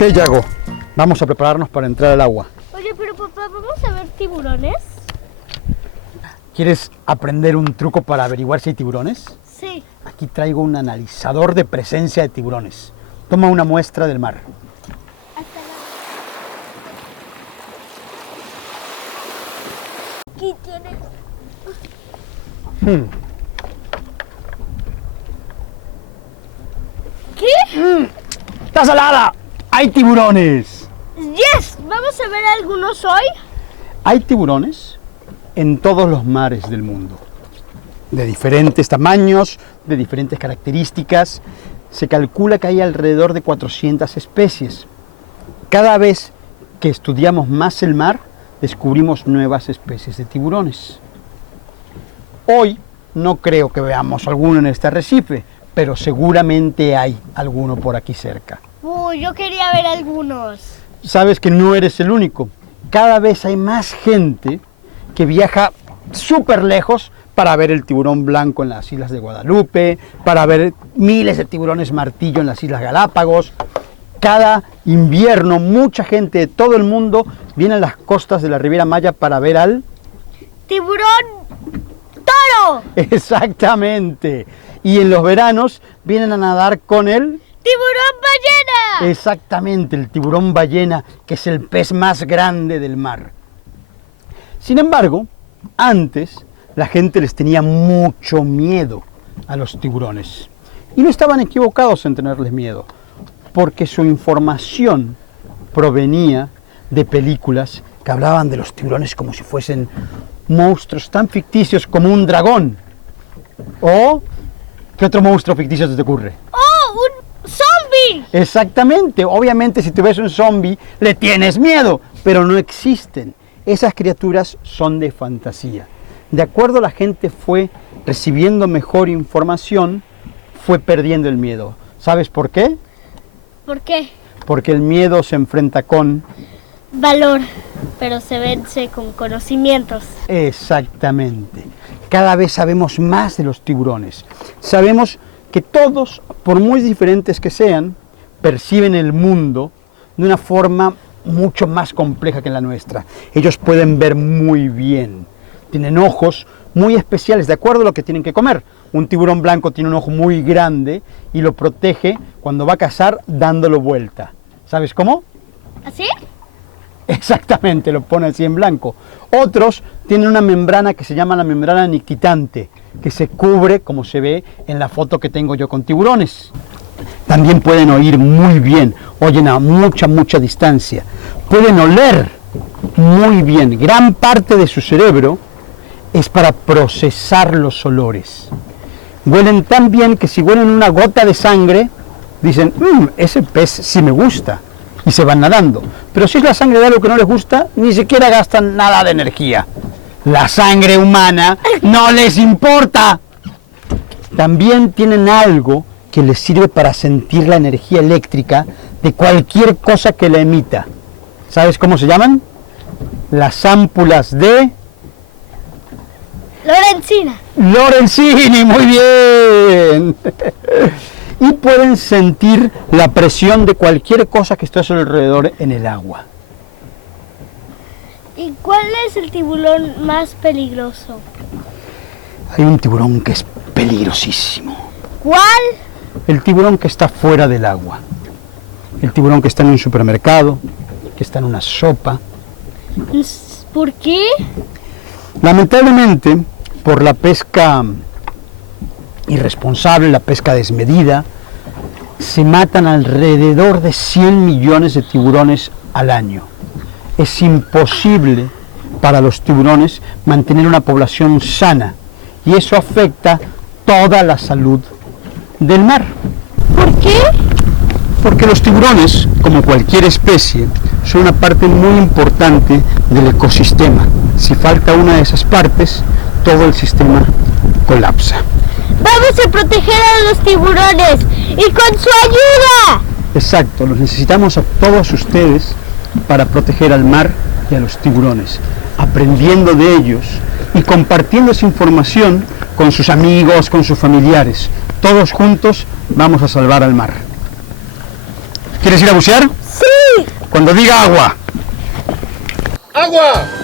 Ok, Yago, vamos a prepararnos para entrar al agua. Oye, pero papá, ¿vamos a ver tiburones? ¿Quieres aprender un truco para averiguar si hay tiburones? Sí. Aquí traigo un analizador de presencia de tiburones. Toma una muestra del mar. Aquí tienes. ¿Qué? ¡Está salada! ¡Hay tiburones! ¡Yes! ¿Vamos a ver algunos hoy? Hay tiburones en todos los mares del mundo. De diferentes tamaños, de diferentes características. Se calcula que hay alrededor de 400 especies. Cada vez que estudiamos más el mar, descubrimos nuevas especies de tiburones. Hoy no creo que veamos alguno en este arrecife, pero seguramente hay alguno por aquí cerca. Uy, yo quería ver algunos. Sabes que no eres el único. Cada vez hay más gente que viaja súper lejos para ver el tiburón blanco en las islas de Guadalupe, para ver miles de tiburones martillo en las islas Galápagos. Cada invierno mucha gente de todo el mundo viene a las costas de la Riviera Maya para ver al ¡Tiburón toro! Exactamente. Y en los veranos vienen a nadar con el ¡Tiburón ballena! Exactamente, el tiburón ballena, que es el pez más grande del mar. Sin embargo, antes la gente les tenía mucho miedo a los tiburones. Y no estaban equivocados en tenerles miedo, porque su información provenía de películas que hablaban de los tiburones como si fuesen monstruos tan ficticios como un dragón. ¿O qué otro monstruo ficticio se te ocurre? ¡Oh, un zombie! Exactamente, obviamente si tú ves un zombie le tienes miedo, pero no existen. Esas criaturas son de fantasía. De acuerdo a la gente fue recibiendo mejor información, fue perdiendo el miedo. ¿Sabes por qué? ¿Por qué? Porque el miedo se enfrenta con... Valor, pero se vence con conocimientos. Exactamente. Cada vez sabemos más de los tiburones. Sabemos que todos, por muy diferentes que sean, perciben el mundo de una forma mucho más compleja que la nuestra. Ellos pueden ver muy bien. Tienen ojos muy especiales de acuerdo a lo que tienen que comer. Un tiburón blanco tiene un ojo muy grande y lo protege cuando va a cazar dándolo vuelta. ¿Sabes cómo? ¿Así? Exactamente, lo pone así en blanco. Otros tienen una membrana que se llama la membrana nictitante, que se cubre, como se ve en la foto que tengo yo con tiburones. También pueden oír muy bien, oyen a mucha distancia. Pueden oler muy bien. Gran parte de su cerebro es para procesar los olores. Huelen tan bien que si huelen una gota de sangre, dicen, ese pez sí me gusta, y se van nadando. Pero si es la sangre de algo que no les gusta, ni siquiera gastan nada de energía. La sangre humana no les importa. También tienen algo que les sirve para sentir la energía eléctrica de cualquier cosa que la emita. ¿Sabes cómo se llaman? Las ámpulas de... Lorenzina. Lorenzini, muy bien. Y pueden sentir la presión de cualquier cosa que esté a su alrededor en el agua. ¿Y cuál es el tiburón más peligroso? Hay un tiburón que es peligrosísimo. ¿Cuál? El tiburón que está fuera del agua. El tiburón que está en un supermercado, que está en una sopa. ¿Por qué? Lamentablemente, por la pesca irresponsable, la pesca desmedida, se matan alrededor de 100 millones de tiburones al año. Es imposible para los tiburones mantener una población sana y eso afecta toda la salud del mar. ¿Por qué? Porque los tiburones, como cualquier especie, son una parte muy importante del ecosistema. Si falta una de esas partes, todo el sistema colapsa. ¡Vamos a proteger a los tiburones! ¡Y con su ayuda! Exacto, los necesitamos a todos ustedes para proteger al mar y a los tiburones, aprendiendo de ellos y compartiendo esa información con sus amigos, con sus familiares. Todos juntos vamos a salvar al mar. ¿Quieres ir a bucear? ¡Sí! Cuando diga agua. ¡Agua!